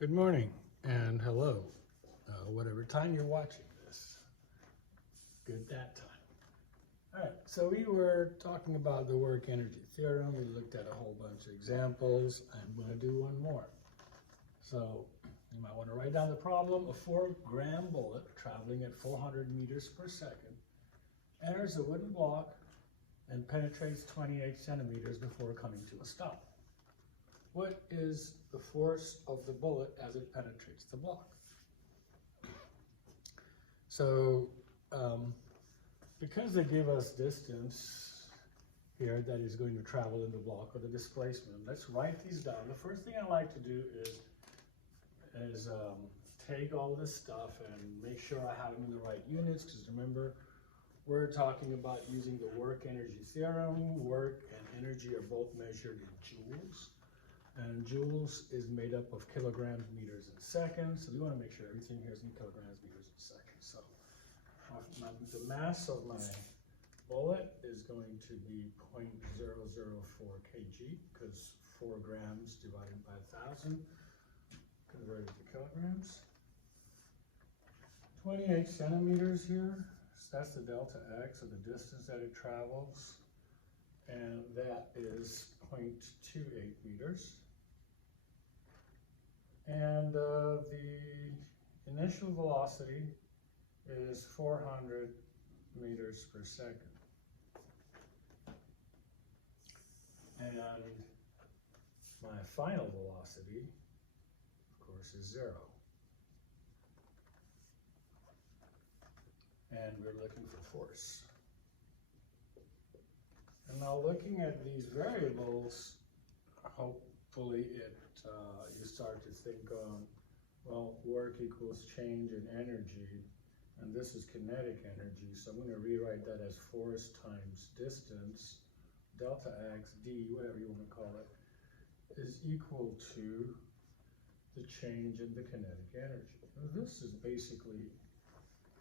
Good morning and hello, whatever time you're watching this. Good that time. All right, so we were talking about the work energy theorem. We looked at a whole bunch of examples. I'm going to do one more. So you might want to write down the problem. A 4-gram bullet traveling at 400 meters per second enters a wooden block and penetrates 28 centimeters before coming to a stop. What is the force of the bullet as it penetrates the block? So, because they give us distance here that is going to travel in the block, or the displacement, let's write these down. The first thing I like to do is take all this stuff and make sure I have them in the right units, because remember, we're talking about using the work energy theorem. Work and energy are both measured in joules. And joules is made up of kilograms, meters, and seconds. So we want to make sure everything here is in kilograms, meters, and seconds. So the mass of my bullet is going to be 0.004 kg, because 4 grams divided by 1,000 converted to kilograms. 28 centimeters here. So that's the delta x, or the distance that it travels. And that is 0.28 meters. And the initial velocity is 400 meters per second. And my final velocity, of course, is 0. And we're looking for force. And now looking at these variables, hopefully you start to think on, well, work equals change in energy, and this is kinetic energy, so I'm going to rewrite that as force times distance, delta x, d, whatever you want to call it, is equal to the change in the kinetic energy. And this is basically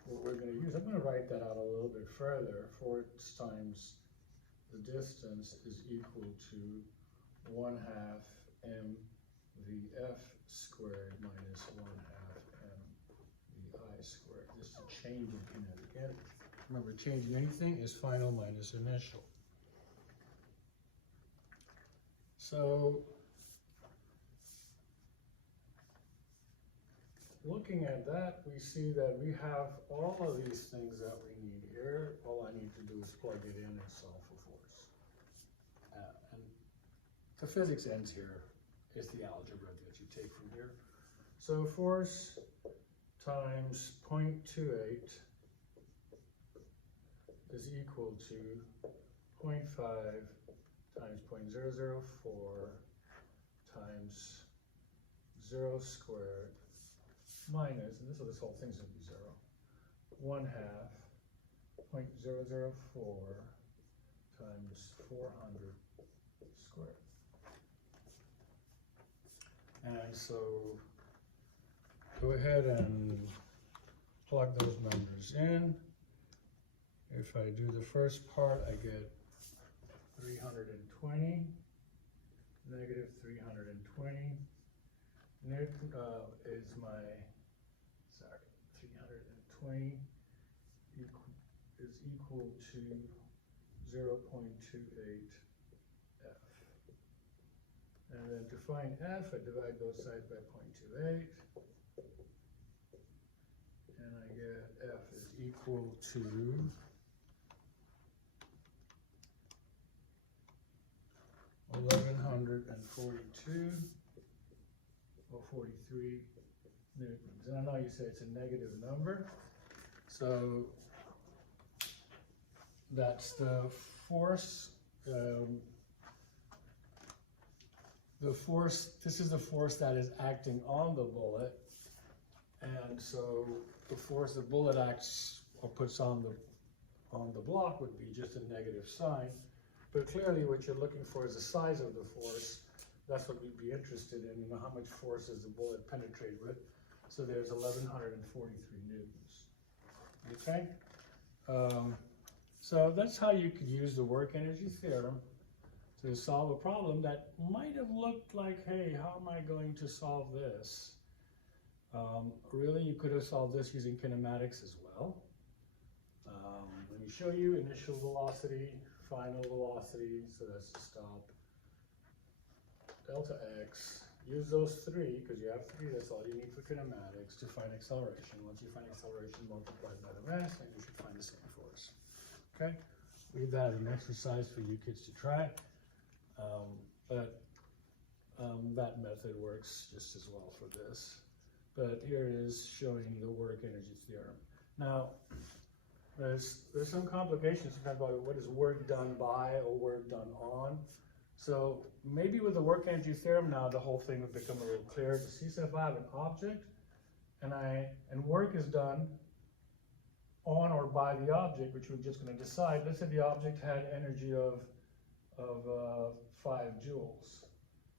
what we're going to use. I'm going to write that out a little bit further. Force times the distance is equal to 1/2 mvf squared minus 1/2 mvi squared. This is a change in kinetic energy. Remember, change in anything is final minus initial. So, looking at that, we see that we have all of these things that we need here. All I need to do is plug it in and solve for force. And the physics ends here. Is the algebra that you take from here. So force times 0.28 is equal to 0.5 times 0.004 times 0 squared minus, and this whole thing's going to be 0, 1/2 0.004 times 400 squared. And so go ahead and plug those numbers in. If I do the first part, I get 320, negative 320. Newton is my, 320 is equal to 0.28 F. And then to find F, I divide both sides by 0.28. And I get F is equal to 1142 or 43 newtons. And I know you say it's a negative number. So that's the force. This is the force that is acting on the bullet, and so the force the bullet acts or puts on the block would be just a negative sign. But clearly what you're looking for is the size of the force. That's what we'd be interested in, you know, how much force does the bullet penetrate with. So there's 1143 newtons. Okay? So that's how you could use the work energy theorem to solve a problem that might have looked like, hey, how am I going to solve this? Really, you could have solved this using kinematics as well. Let me show you initial velocity, final velocity, so that's the stop, delta x. Use those three, because you have three, that's all you need for kinematics, to find acceleration. Once you find acceleration multiplied by the mass, and you should find the same force. Okay? Leave that as an exercise for you kids to try. That method works just as well for this. But here it is showing the work energy theorem. Now, there's some complications sometimes about what is work done by or work done on. So maybe with the work energy theorem now, the whole thing would become a little clearer to see. So if I have an object and work is done on or by the object, which we're just going to decide. Let's say the object had energy of 5 joules.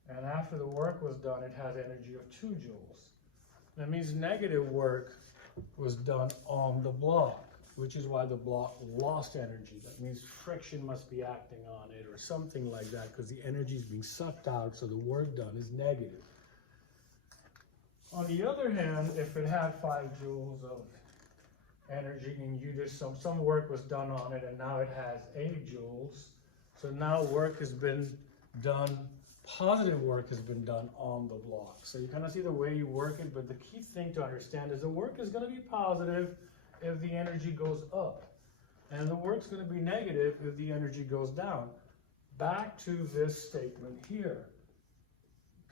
And after the work was done, it has energy of 2 joules. That means negative work was done on the block, which is why the block lost energy. That means friction must be acting on it or something like that, because the energy is being sucked out, so the work done is negative. On the other hand, if it had 5 joules of energy and you did some work was done on it and now it has 8 joules, so now work has been done, positive work has been done on the block. So you kind of see the way you work it, but the key thing to understand is the work is going to be positive if the energy goes up, and the work's going to be negative if the energy goes down. Back to this statement here.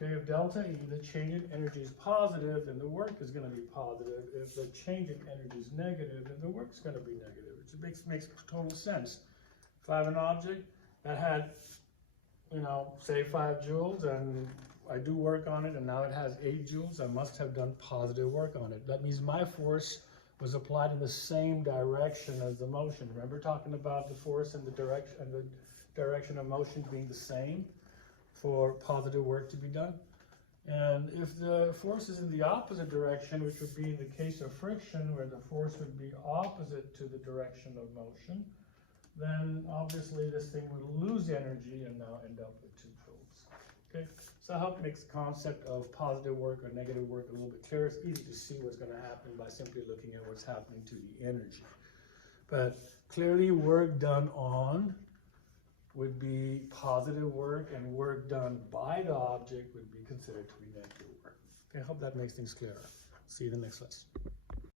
Okay, if delta E, the change in energy, is positive, then the work is going to be positive. If the change in energy is negative, then the work's going to be negative. It makes total sense. If I have an object that had, say 5 joules, and I do work on it, and now it has 8 joules, I must have done positive work on it. That means my force was applied in the same direction as the motion. Remember talking about the force and the direction of motion being the same for positive work to be done? And if the force is in the opposite direction, which would be in the case of friction, where the force would be opposite to the direction of motion, then obviously this thing would lose energy and now end up with 2 joules. Okay, so I hope it makes the concept of positive work or negative work a little bit clearer. It's easy to see what's going to happen by simply looking at what's happening to the energy. But clearly work done on would be positive work, and work done by the object would be considered to be negative work. Okay, I hope that makes things clearer. See you in the next lesson.